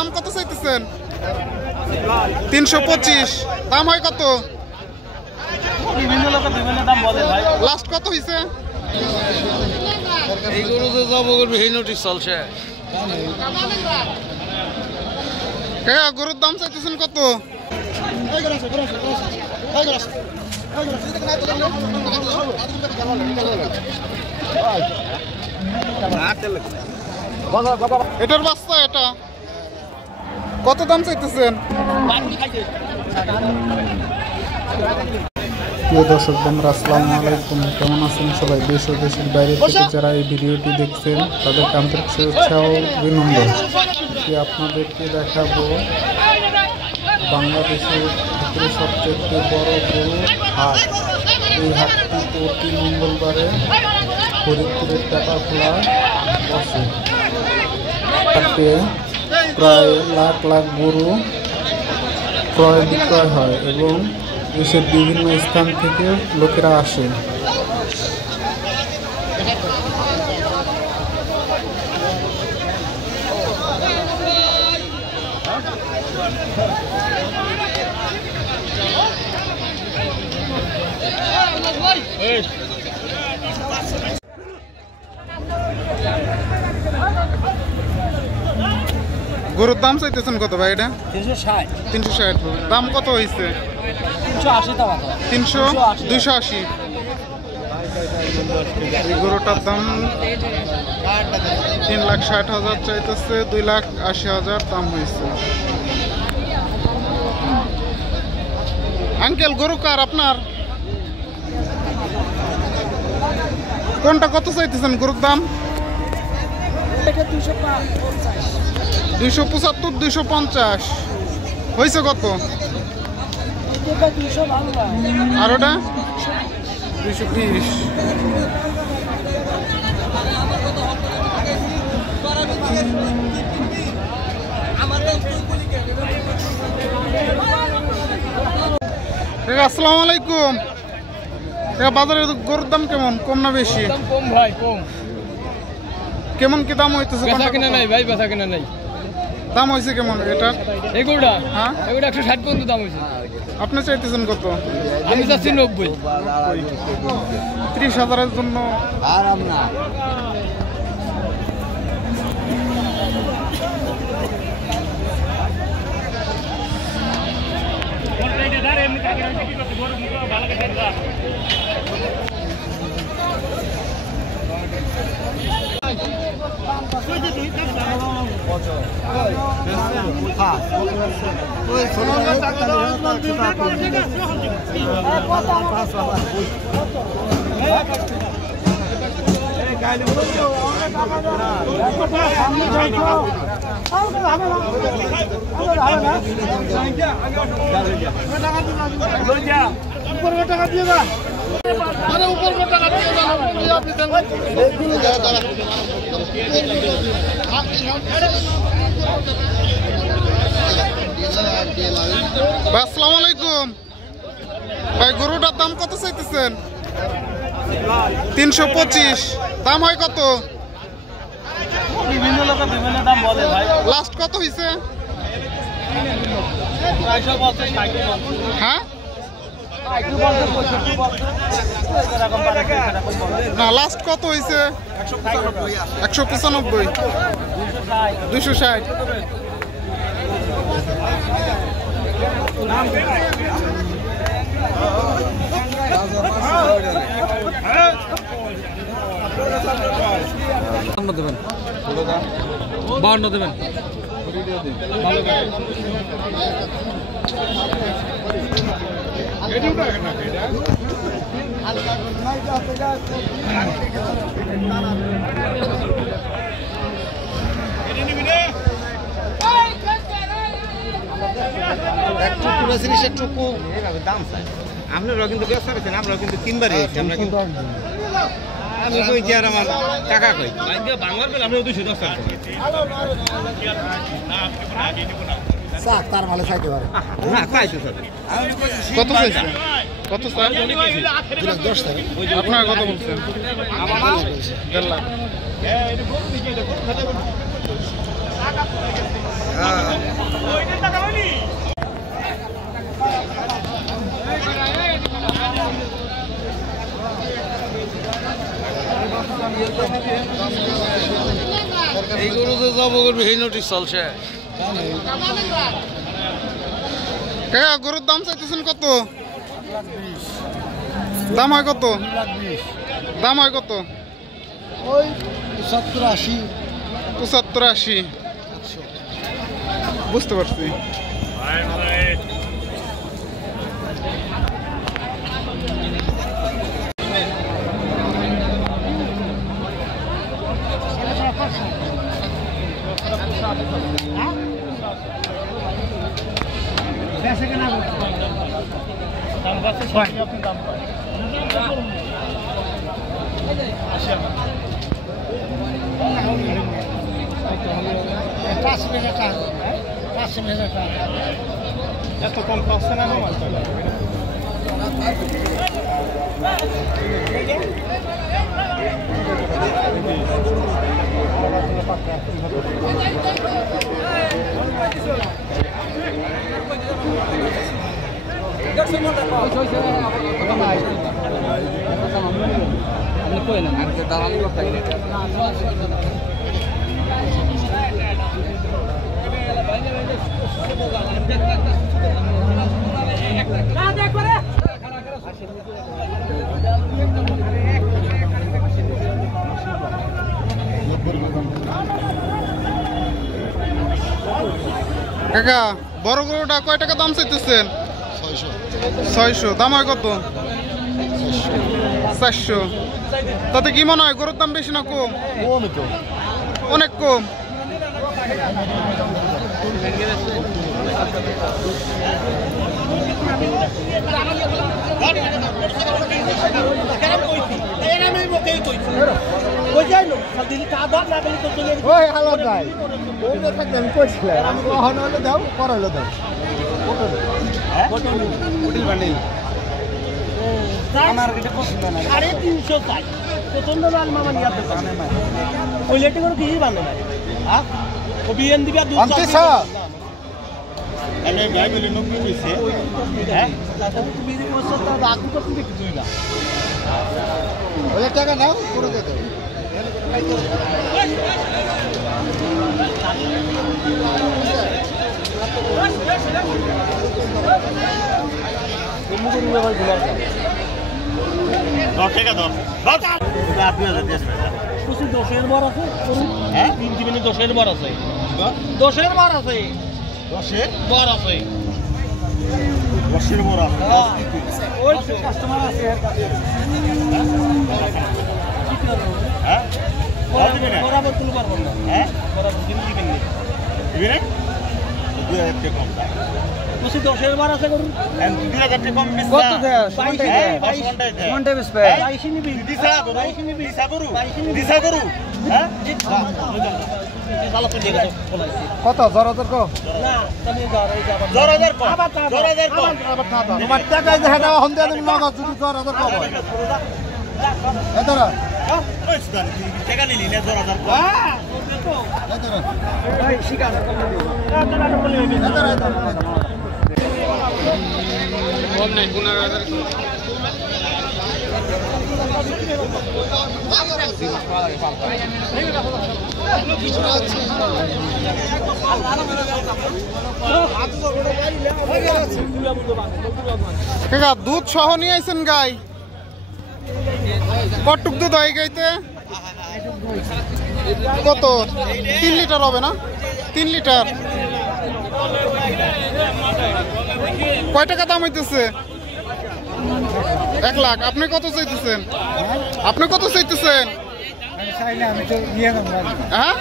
দাম কত চাইতেছেন? 325। দাম হয় কত? বিভিন্ন লোকের বিভিন্ন দাম বলে ভাই। লাস্ট কত হইছে? এই গরু যে যাব করবে এই নোটিশ চলছে। কাকা গরুর দাম চাইতেছেন কত? এটার বাচ্চা এটা কত দাম চাইতেছেন? প্রিয় দর্শক বন্ধুরা আসসালামু আলাইকুম, কেমন আছেন সবাই? দেশ ও দেশের বাইরে থেকে যারা এই ভিডিওটি দেখছেন তাদেরকে আন্তরিক শুভেচ্ছা ও অভিনন্দন। আপনাদেরকে দেখাবো বাংলাদেশের ভিতরে সবচেয়ে বড় গরু হাট। এই হাটটি প্রতি মঙ্গলবারে ফরিদপুরের টাকাখোলা বসে। হাটে প্রায় লাখ লাখ গরু ক্রয় বিক্রয় হয় এবং দেশের বিভিন্ন স্থান থেকে লোকেরা আসে। গরুর দাম চাইতেছেন কত ভাই? এটা 360। 360। দাম কত হয়েছে? 380 টাকা। 280। এই গরুটার দাম 3,60,000 চাইতেছে, 2,80,000 দাম হয়েছে। আঙ্কেল গরু কার আপনার? কোনটা কত চাইতেছেন গরুর দাম? 275, 250 হয়েছে কত? আর ওটা 220। আসসালামু আলাইকুম। বাজারে গরুর দাম কেমন, কম না বেশি? কম ভাই, কম। কেমন কি দাম হইতেছে? বেচা কিনা নাই ভাই, বেচা কিনা নাই। দাম হয়েছে কেমন এটা? এগুলা হ্যাঁ, এগুলা 160 পর্যন্ত দাম হয়েছে। আপনি চাইতেছেন কত? আমি চাচ্ছি 90। 30,000-এর জন্য আরাম না। আসসালামু আলাইকুম ভাই, গরুটার দাম কত চাইতেছেন? 325। দাম হয় কত? বিভিন্ন লোকের বিভিন্ন দাম বলে ভাই। লাস্ট কত হয়েছে? হ্যাঁ না, লাস্ট কত হয়েছে? 195, 260। দেবেন 52 দেবেন। জিনিসের টুকু দাম চাই। আপনারাও কিন্তু ব্যবসা করছেন, আমরাও কিন্তু কিনবার আমরা কিন্তু আমি কই কি আর আমার টাকা কই বাংলার বেলা আমি 210 টাকা সাক তার ভালো খাইতে পারে না খাইতে স্যার। কত চাইছেন? কত স্যার? 10 টাকা। আপনারা কত বলছেন? 1.5 লাখ। জবগর এই নোটিশ চলছে। কাকা গরুর দাম চাইতেছেন কত? দাম হয় কত? দাম হয় কত? ওই 70-80। 75-80 বুঝতে পারছি। এত কম পাচ্ছে না আমার কাকা বড় গরুটা কয় টাকা দাম চাইতেছেন? 600। দাম হয় কত? 400। তাতে কি মনে হয় গরুর দাম বেশি না কম? অনেক কম। ওই হালো ভাই ওরে থাকতে আমি কইছিলাম আমি কখন হলো দাও পর হলো দাও হোটেল বানাই আমার এটা পছন্দ না 350 চাই পছন্দ না মামা নিয়া তো জানে না ওই লেটে করে কি বানানো না হ্যাঁ ও বিএন দিবা 200 আমি ভাই বলি 90 কইছে হ্যাঁ তুমি যদি পছন্দ দাও আগু তো তুমি কি দিবা ওই টাকা নাও করে দে দাও দশের বার আছে হ্যাঁ 3 দিনে 10-এর বার আছে 10-এর বার আছে 10-এর বার আছে 10-এর বার আছে ওই কাস্টমার আছে হ্যাঁ বরাবর তুলতে পারবো না হ্যাঁ বরাবর দিন দিবেন না দিবেন 2000 টাকা কম বসে 10-এর বার আছে করুন 2000 টাকা কম মিস কত দেয় 22 ঘন্টা বেশ পায় 22 নিবি দিশা নিবি দিশা করু হ্যাঁ কত 4000 কো না তুমি 4000 কো 4000 কো তোমার টাকা যে হাটা হন দেন নগদ যদি 4000 কো হয় এতরা টাকা নিলি না 4000 কো হ্যাঁ এতরা ভাই শিকার এতরা কম নাই 15000 কাকা দুধ সহ নিয়ে আইছেন গাই কটুক দুধ হয় গাইতে কত 3 লিটার হবে না 3 লিটার কয় টাকা দাম হইতেছে 1 লাখ আপনি কত চাইতেছেন হ্যাঁ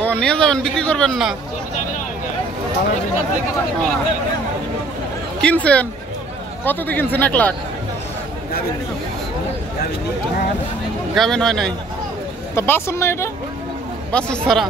ও নিয়ে যাবেন বিক্রি করবেন না কিনছেন কত দিয়ে কিনছেন 1 লাখ গাবেন হয় নাই তো বাসন না এটা বাসন ছাড়া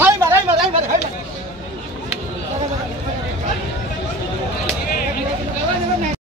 Hai mà đây